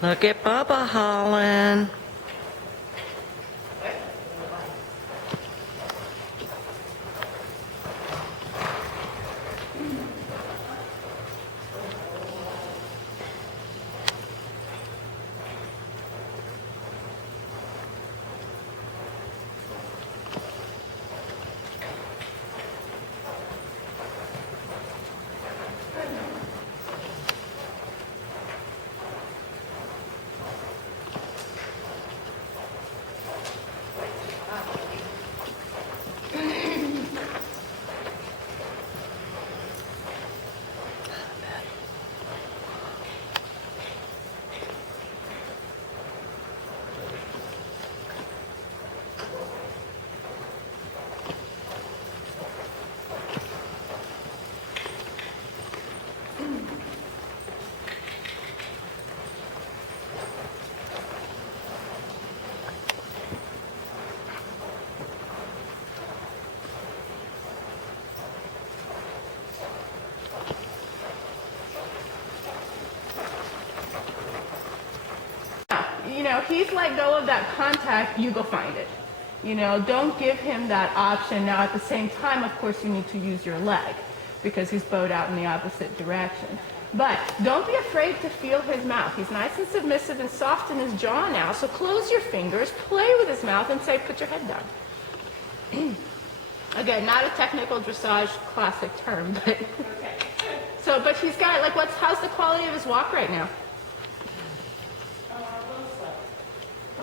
Look at Bubba hauling. You know, he's let go of that contact, you go find it. You know, don't give him that option. Now, at the same time, of course, you need to use your leg because he's bowed out in the opposite direction. But don't be afraid to feel his mouth. He's nice and submissive and soft in his jaw now, so close your fingers, play with his mouth, and say, put your head down. Again, not a technical dressage classic term, but... So, but he's got, like, how's the quality of his walk right now?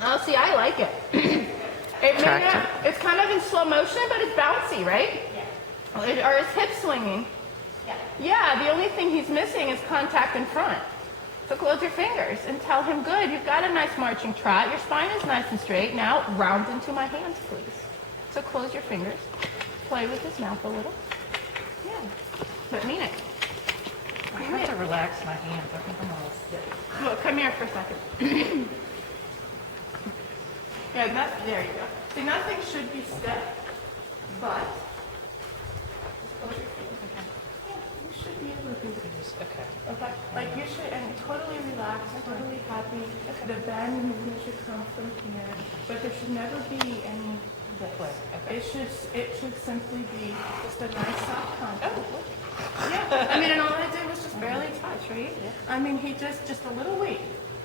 Oh, see, I like it. It's kind of in slow motion, but it's bouncy, right? Yeah. Are his hips swinging? Yeah. Yeah, the only thing he's missing is contact in front. So close your fingers and tell him, good, you've got a nice marching trot. Your spine is nice and straight. Now, round into my hands, please. So close your fingers. Play with his mouth a little. Yeah, but mean it. I have to relax my hands. I think I'm all stiff. Well, come here for a second. Yeah, there you go. See, nothing should be stiff, but you should be able to do this. Okay. Okay. Like you should, and totally relaxed, totally happy. The bend movement should come from here, but there should never be any this. Okay. It should simply be just a nice soft contact. Yeah. I mean, and all I did was just barely touch, right? Yeah. I mean, just a little weight.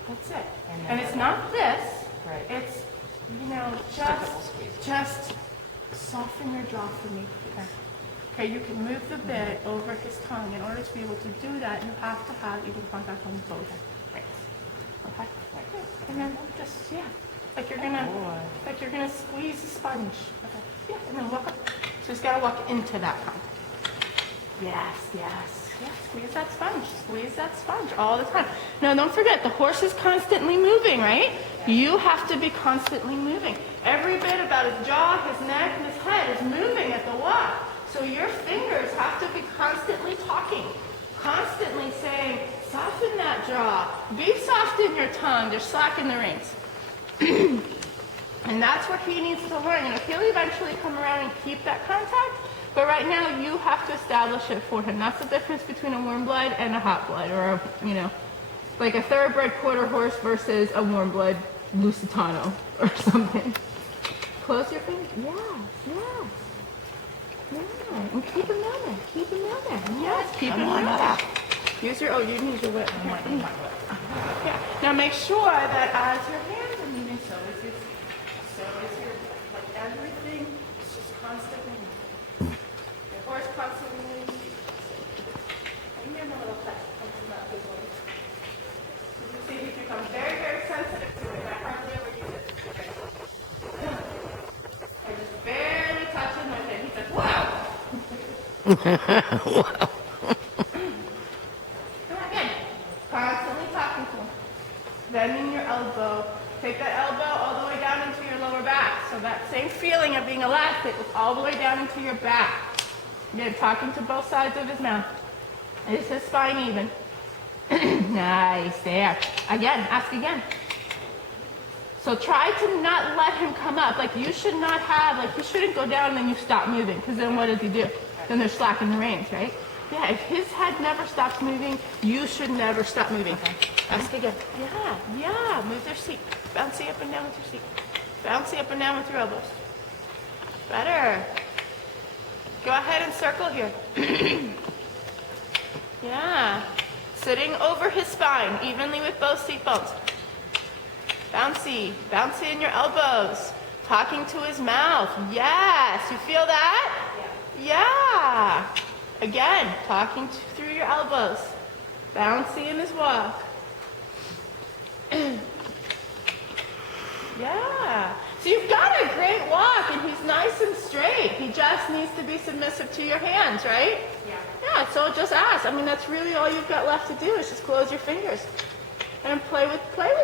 That's it. And it's not this. Right. It's, you know, just soften your jaw for me. Okay, you can move the bit over his tongue. In order to be able to do that, you have to have even contact on both. Right. Okay. And then just, yeah, like you're gonna squeeze a sponge. Okay. Yeah, and then walk up. So he's gotta walk into that contact. Yes. Yeah, squeeze that sponge all the time. Now, don't forget, the horse is constantly moving, right? You have to be constantly moving. Every bit about his jaw, his neck, and his head is moving at the walk. So your fingers have to be constantly talking, constantly saying, soften that jaw, be soft in your tongue, there's slack in the reins. And that's what he needs to learn. You know, he'll eventually come around and keep that contact, but right now you have to establish it for him. That's the difference between a warm blood and a hot blood, or like a thoroughbred quarter horse versus a warm blood Lusitano or something. Close your fingers. Yeah. And keep him down there. Yes, keep him down there. You use your whip. Yeah. Now make sure that as your hands are moving, so is your, like everything is just constantly moving. Your horse constantly moving. Give him a little touch. You see, he's become very, very sensitive to it. I hardly ever use it. I just barely touch him with it. He says, wow. Wow. Again, constantly talking to him. Bending your elbow. Take that elbow all the way down into your lower back. So that same feeling of being elastic is all the way down into your back. Again, talking to both sides of his mouth. Is his spine even? Nice, there. Again, ask again. So try to not let him come up. Like you should not have, like he shouldn't go down and then you stop moving, because then what does he do? Then there's slack in the reins, right? Yeah, if his head never stops moving, you should never stop moving. Okay. Ask again. Yeah. Move their seat. Bouncy up and down with your seat. Bouncy up and down with your elbows. Better. Go ahead and circle here. Yeah. Sitting over his spine, evenly with both seat bones. Bouncy. Bouncy in your elbows. Talking to his mouth. Yes. You feel that? Yeah. Again, talking through your elbows. Bouncy in his walk. Yeah. So you've got a great walk, and he's nice and straight. He just needs to be submissive to your hands, right? Yeah, so just ask. I mean, that's really all you've got left to do is just close your fingers. And play with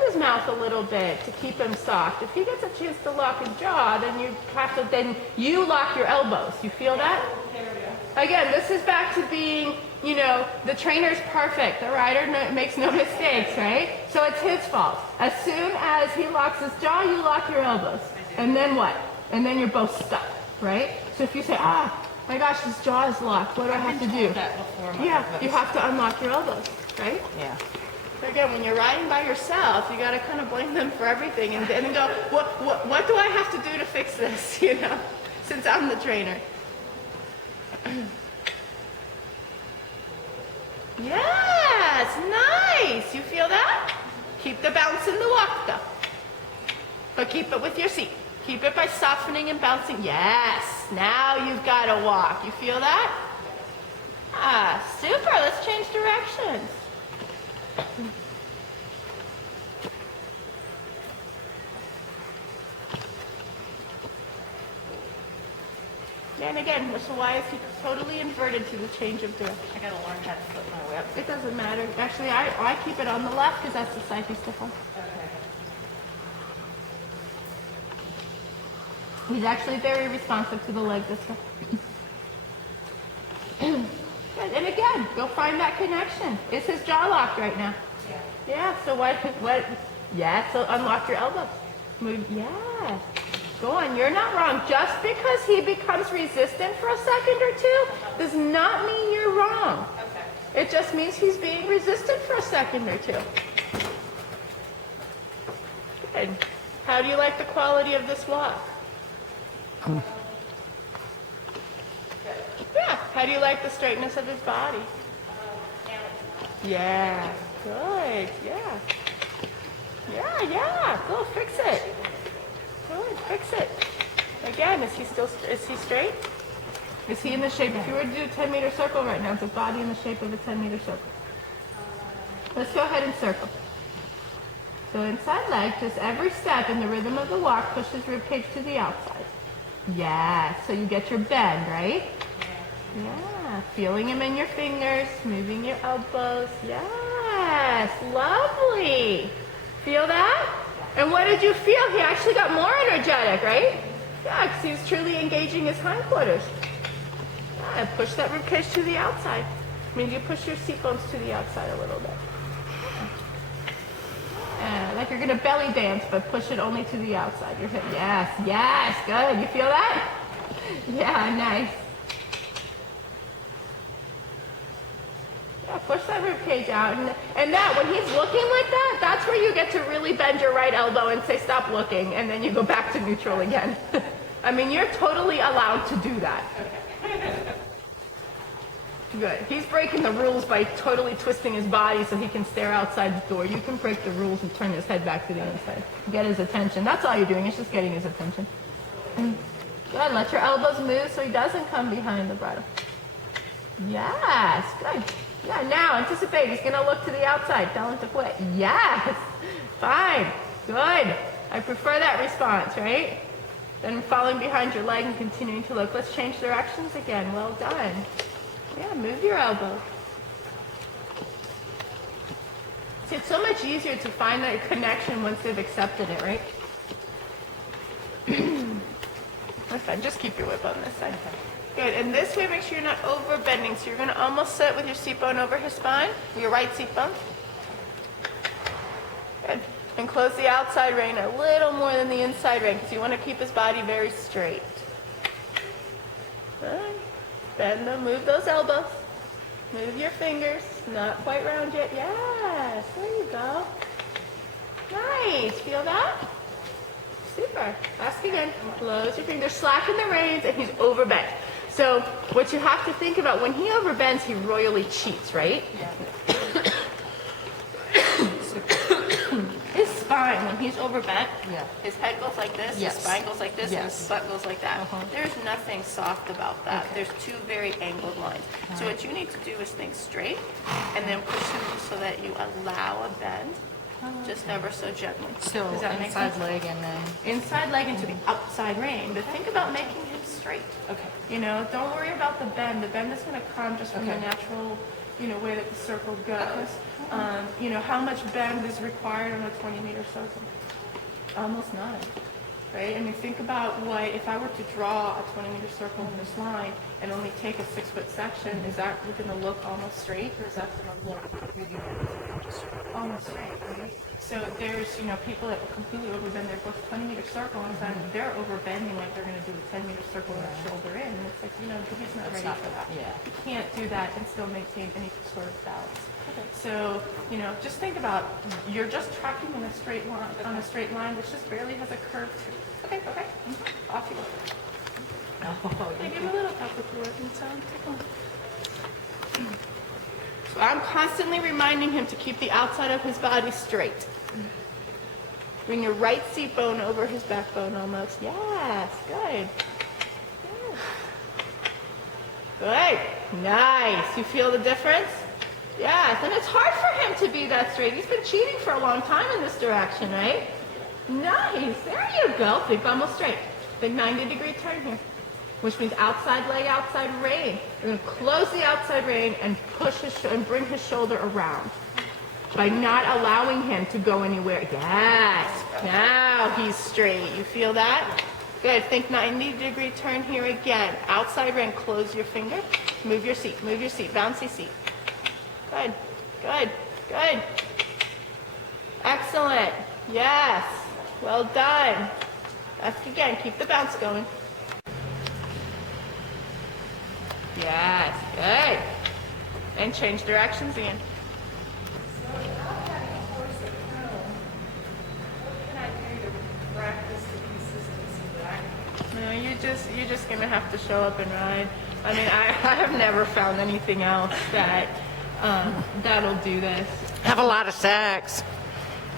his mouth a little bit to keep him soft. If he gets a chance to lock his jaw, then you lock your elbows. You feel that? Again, this is back to being, the trainer's perfect. The rider makes no mistakes, right? So it's his fault. As soon as he locks his jaw, you lock your elbows. And then what? And then you're both stuck, right? So if you say, my gosh, his jaw is locked. What do I have to do? Yeah, you have to unlock your elbows, right? Yeah. So again, when you're riding by yourself, you got to kind of blame them for everything and then go, what do I have to do to fix this, since I'm the trainer. Yes, nice. You feel that? Keep the bounce in the walk though. But keep it with your seat. Keep it by softening and bouncing. Yes, now you've got to walk. You feel that? Super. Let's change directions. And again, so why is he totally inverted to the change of direction? I gotta learn how to flip my whip. It doesn't matter. Actually, I keep it on the left because that's the side he's stiff on. Okay. He's actually very responsive to the leg this way. Good. And again, go find that connection. Is his jaw locked right now? Yeah, so what, yeah, so unlock your elbows. Move, yeah. Go on, you're not wrong. Just because he becomes resistant for a second or two does not mean you're wrong. Okay. It just means he's being resistant for a second or two. Good. How do you like the quality of this walk? Yeah, how do you like the straightness of his body? Yeah, good, yeah. Yeah, go fix it. Good, fix it. Again, is he straight? Is he in the shape? If you were to do a 10-meter circle right now, it's a body in the shape of a 10-meter circle. Let's go ahead and circle. So inside leg, just every step in the rhythm of the walk pushes ribcage to the outside. Yeah, so you get your bend, right? Yeah, feeling him in your fingers, moving your elbows. Yes, lovely. Feel that? And what did you feel? He actually got more energetic, right? Yeah, because he was truly engaging his hindquarters. Yeah, push that ribcage to the outside. Maybe you push your seat bones to the outside a little bit. Like you're going to belly dance, but push it only to the outside. Your hip. Yes, good. You feel that? Yeah, nice. Yeah, push that rib cage out. And that, when he's looking like that, that's where you get to really bend your right elbow and say, stop looking, and then you go back to neutral again. I mean, you're totally allowed to do that. Good. He's breaking the rules by totally twisting his body so he can stare outside the door. You can break the rules and turn his head back to the inside. Get his attention. That's all you're doing. It's just getting his attention. Good. Let your elbows move so he doesn't come behind the bridle. Yes. Good. Yeah, now anticipate. He's going to look to the outside. Tell him to quit. Yes. Fine. Good. I prefer that response, right? Then falling behind your leg and continuing to look. Let's change directions again. Well done. Yeah, move your elbow. See, it's so much easier to find that connection once they've accepted it, right? That's fine. Just keep your whip on this side. Good. And this way, make sure you're not over bending. So you're going to almost sit with your seat bone over his spine, your right seat bone. Good. And close the outside rein a little more than the inside rein because you want to keep his body very straight. Good. Bend them, move those elbows. Move your fingers. Not quite round yet. Yes, there you go. Nice. Feel that? Super. Ask again. Close your fingers. Slacken the reins, and he's overbent. So what you have to think about, when he overbends, he royally cheats, right? Yeah. His spine, when he's overbent, Yeah. his head goes like this, Yes. his spine goes like this, and his Yes. butt goes like that. Uh-huh. There's nothing soft about that. Okay. There's two very angled lines. So what you need to do is think straight, and then push him so that you allow a bend, just ever so gently. So Does that make inside sense? leg and then, Inside leg into the outside rein, but think about making him straight. okay. You know, don't worry about the bend. The bend is going to come just from the Okay. natural, way that the circle goes. How much bend is required on a 20-meter circle? Almost none, right? I mean, think about if I were to draw a 20-meter circle in this line and only take a 6-foot section, is that going to look almost straight, or is that going to look almost straight, right? So there's, people that completely overbend their 20-meter circle, and then they're overbending like they're going to do a 10-meter circle with their shoulder in, and it's like, he's not ready for that. Yeah. You can't do that and still maintain any sort of balance. So, just think about, you're just tracking in a straight line, which just barely has a curve to it. Okay. Off you go. Oh, I give a little tap with the working sound. So I'm constantly reminding him to keep the outside of his body straight. Bring your right seat bone over his backbone almost. Yes, good. Good. Nice. You feel the difference? Yes, and it's hard for him to be that straight. He's been cheating for a long time in this direction, right? Nice. There you go. Think almost straight. Big 90-degree turn here, which means outside leg, outside rein. You're going to close the outside rein and push and bring his shoulder around by not allowing him to go anywhere. Yes. Now he's straight. You feel that? Good. Think 90-degree turn here again. Outside rein. Close your finger. Move your seat. Move your seat. Bouncy seat. Good. Good. Good. Excellent. Yes. Well done. Ask again. Keep the bounce going. Yes. Good. And change directions again. So without having a horse at home, what can I do to practice the consistency that I need? No, you're just gonna have to show up and ride. I mean, I have never found anything else that'll do this. Have a lot of sex.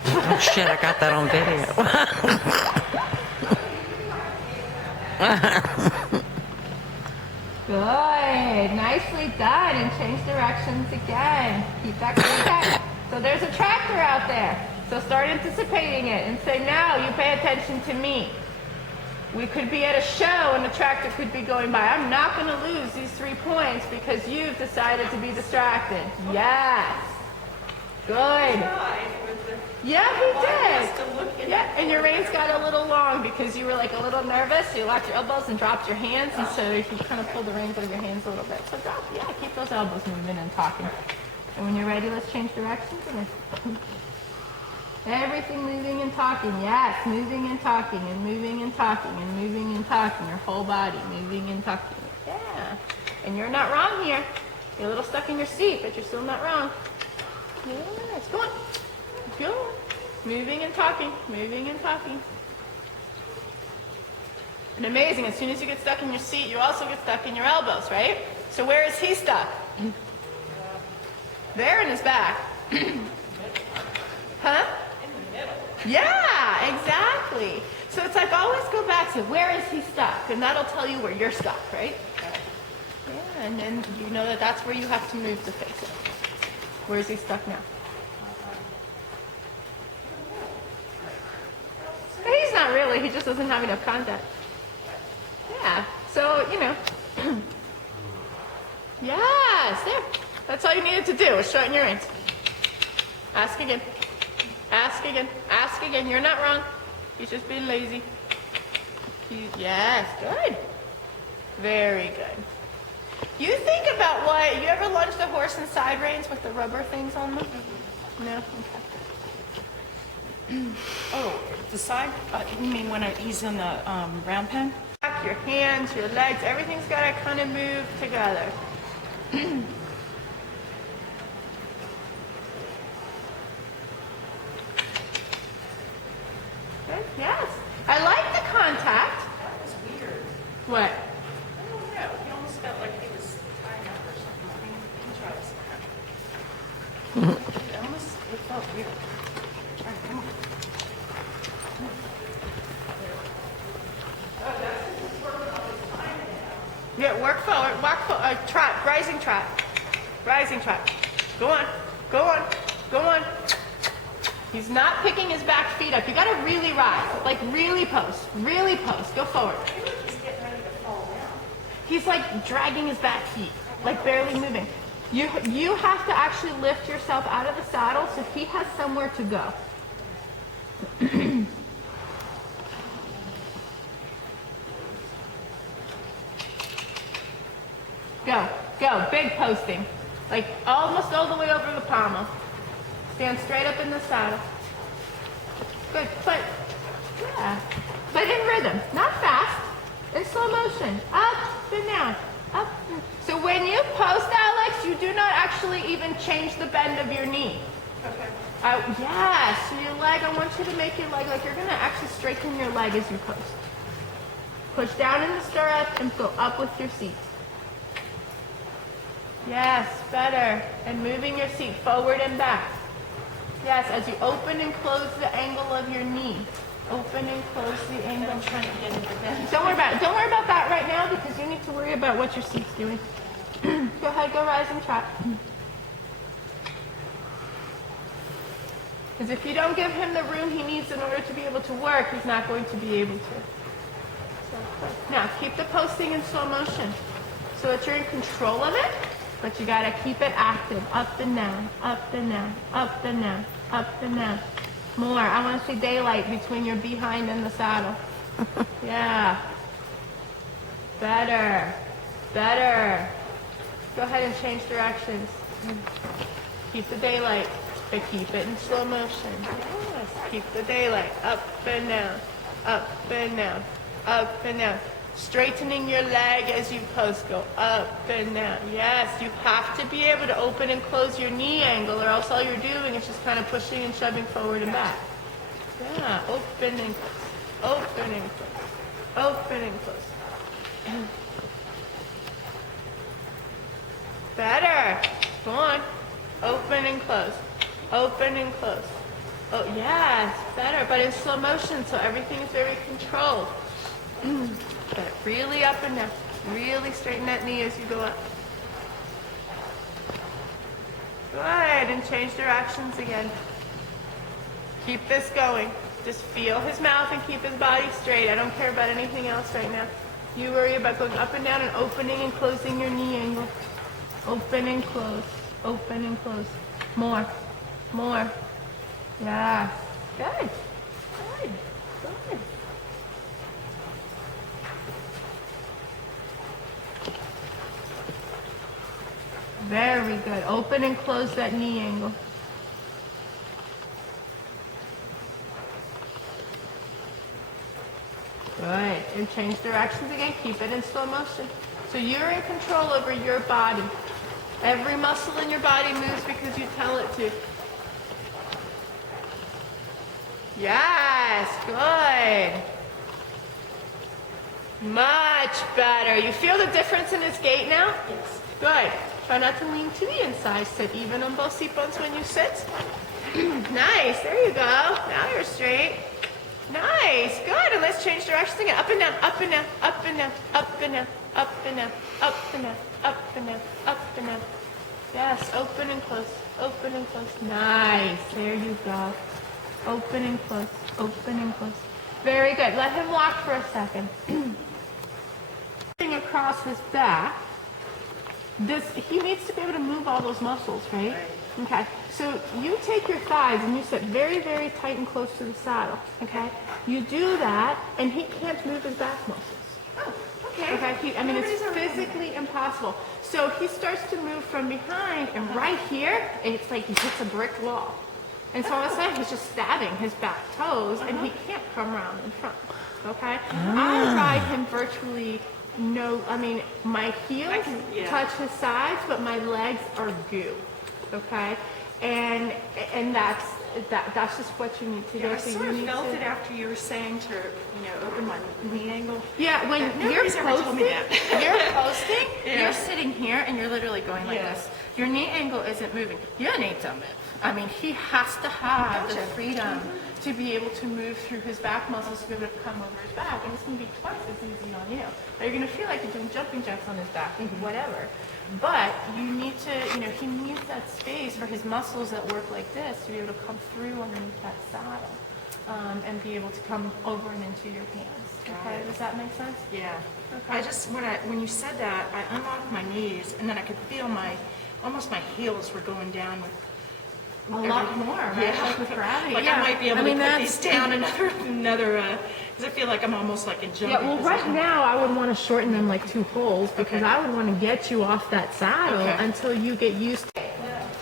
Oh shit, I got that on video. Good. Nicely done. And change directions again. Keep that contact. So there's a tractor out there. So start anticipating it and say, now you pay attention to me. We could be at a show and the tractor could be going by. I'm not going to lose these 3 points because you've decided to be distracted. Yes. Good. Yeah, he did. Yeah, and your reins got a little long because you were like a little nervous. So you locked your elbows and dropped your hands, and so you kind of pulled the reins out of your hands a little bit. So drop, keep those elbows moving and talking. And when you're ready, let's change directions again. Everything moving and talking. Yes, moving and talking and moving and talking and moving and talking. Your whole body moving and talking. Yeah. And you're not wrong here. You're a little stuck in your seat, but you're still not wrong. Yes, go on. Go on. Moving and talking. Moving and talking. And amazing, as soon as you get stuck in your seat, you also get stuck in your elbows, right? So where is he stuck? There in his back. Huh? Yeah, exactly. So it's like always go back to where is he stuck, and that'll tell you where you're stuck, right? Yeah, and then you know that that's where you have to move to fix it. Where is he stuck now? He's not really. He just doesn't have enough contact. Yeah. So Yes. There. That's all you needed to do was shorten your reins. Ask again. Ask again. Ask again. You're not wrong. He's just being lazy. Yes, good. Very good. You think about you ever lunged a horse in side reins with the rubber things on them? No? Okay. Oh, the side, you mean when he's in the round pen? Your hands, your legs, everything's got to kind of move together. It felt weird. All right, come on. Yeah, work forward, trot, rising trot. Rising trot. Go on, go on, go on. He's not picking his back feet up. You gotta really rise, like really post, go forward. He's getting ready to fall down. He's like dragging his back feet, like barely moving. You have to actually lift yourself out of the saddle so he has somewhere to go. Go, big posting. Like almost all the way over the pommel. Stand straight up in the saddle. Good, but in rhythm, not fast, in slow motion. Up and down, up. So when you post, Alex, you do not actually even change the bend of your knee. Okay. Yes, so your leg, I want you to make your leg like you're gonna actually straighten your leg as you post. Push down in the stirrup and go up with your seat. Yes, better. And moving your seat forward and back. Yes, as you open and close the angle of your knee. Open and close the angle. I'm trying to get into bed. Don't worry about it. Don't worry about that right now because you need to worry about what your seat's doing. Go ahead, go rise and trot. Because if you don't give him the room he needs in order to be able to work, he's not going to be able to. So, now, keep the posting in slow motion so that you're in control of it, but you gotta keep it active. Up and down, up and down, up and down, up and down. More. I want to see daylight between your behind and the saddle. Yeah. Better. Better. Go ahead and change directions. Keep the daylight, but keep it in slow motion. Yes. Keep the daylight. Up and down. Up and down. Up and down. Straightening your leg as you post. Go up and down. Yes, you have to be able to open and close your knee angle or else all you're doing is just kind of pushing and shoving forward and back. Yeah, open and close. Open and close. Open and close. Better. Go on. Open and close. Open and close. Oh, yes, better, but in slow motion so everything is very controlled. But really up and down. Really straighten that knee as you go up. Good, and change directions again. Keep this going. Just feel his mouth and keep his body straight. I don't care about anything else right now. You worry about going up and down and opening and closing your knee angle. Open and close. Open and close. More. More. Yeah. Good. Good. Good. Very good. Open and close that knee angle. Good. And change directions again. Keep it in slow motion. So you're in control over your body. Every muscle in your body moves because you tell it to. Yes. Good. Much better. You feel the difference in his gait now? Yes. Good. Try not to lean to the inside. Sit even on both seat bones when you sit. Nice. There you go. Now you're straight. Nice. Good. And let's change directions again. Up and down, up and down, up and down, up and down, up and down, up and down, up and down, up and down. Yes. Open and close. Open and close. Nice. There you go. Open and close. Open and close. Very good. Let him walk for a second. Across his back. He needs to be able to move all those muscles, right? Okay. So you take your thighs and you sit very, very tight and close to the saddle. Okay. You do that, and he can't move his back muscles. Oh, okay. Okay. It's physically impossible. So he starts to move from behind, and right here, it's like he hits a brick wall. And so all of a sudden, he's just stabbing his back toes, and he can't come around in front. Okay. I ride him virtually. No, my heels touch his sides, but my legs are goo. Okay, and that's just what you need to do. Yeah, I So sort you of need felt to, it after you were saying to, open my knee angle. Yeah, when you're Nobody's ever told me posting, that. you're posting, Yeah. you're sitting here and you're literally going like Yeah. this. Your knee angle isn't moving. You need to move. I mean, he has to have the freedom to be able to move through his back muscles to be able to come over his back. And it's going to be twice as easy on you. Now, you're going to feel like you're doing jumping jacks on his back, whatever. But you need to, he needs that space for his muscles that work like this to be able to come through underneath that saddle and be able to come over and into your hands. Okay, does that make sense? Yeah. Okay. I just, when you said that, I unlocked my knees, and then I could feel almost my heels were going down with A lot more, right? Yeah. Like with gravity. Like yeah. I might be able I mean, to put that's- these down another, because I feel like I'm almost like in jumping Yeah, well, right position. now I would want to shorten them like 2 holes because Okay. I would want to get you off that saddle Okay. until you get used to it.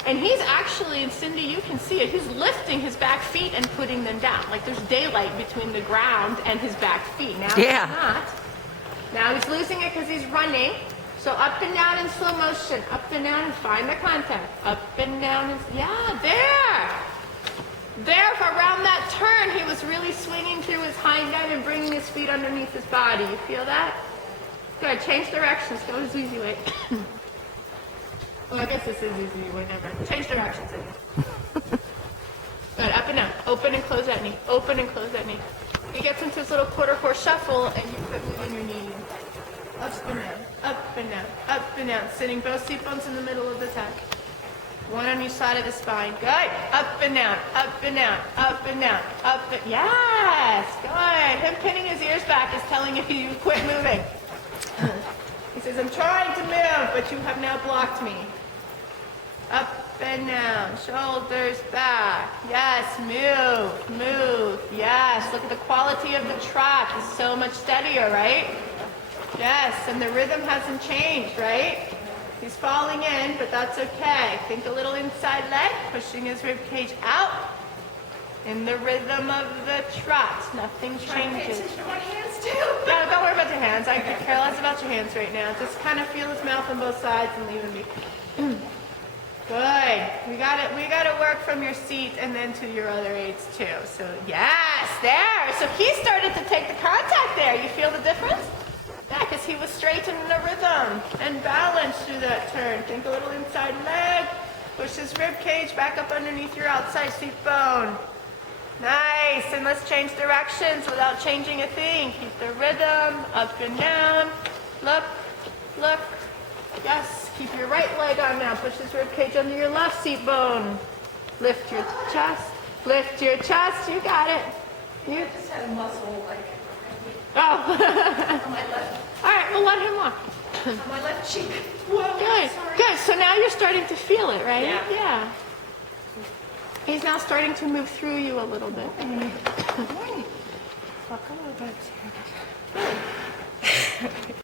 And he's actually, and Cindy, you can see it, he's lifting his back feet and putting them down. Like there's daylight between the ground and his back feet. Now Yeah. he's not. Now he's losing it because he's running. So up and down in slow motion, up and down and find the contact. Up and down, yeah, there. There, around that turn, he was really swinging through his hind end and bringing his feet underneath his body. You feel that? Good, change directions, go his easy way. Well, I guess this is easy, whatever. Change directions. Good, up and down. Open and close that knee. Open and close that knee. He gets into his little quarter horse shuffle and you quit moving your knee. Up and down, up and down, up and down. Sitting both seat bones in the middle of the head. One on each side of the spine. Good. Up and down, up and down, up and down, up and... Yes! Good. Him pinning his ears back is telling you you quit moving. He says, I'm trying to move, but you have now blocked me. Up and down, shoulders back. Yes, move, move. Yes, look at the quality of the trot. It's so much steadier, right? Yes, and the rhythm hasn't changed, right? He's falling in, but that's okay. Think a little inside leg, pushing his rib cage out. In the rhythm of the trot, nothing changes. My hands too. No, don't worry about your hands. I could care less about your hands right now. Just kind of feel his mouth on both sides and leave him be. Good. We gotta work from your seat and then to your other aids too. So yes, there. So he started to take the contact there. You feel the difference? Yeah, because he was straight in the rhythm and balanced through that turn. Think a little inside leg. Push his rib cage back up underneath your outside seat bone. Nice. And let's change directions without changing a thing. Keep the rhythm. Up and down. Look. Look. Yes. Keep your right leg on now. Push his rib cage under your left seat bone. Lift your chest. Lift your chest. You got it. You just had a muscle like Oh. on my left, All right, well, let him walk. on my left cheek. Whoa. Good, Sorry. good. So now you're starting to feel it, right? Yeah. He's now starting to move through you a little bit. Walk a little bit.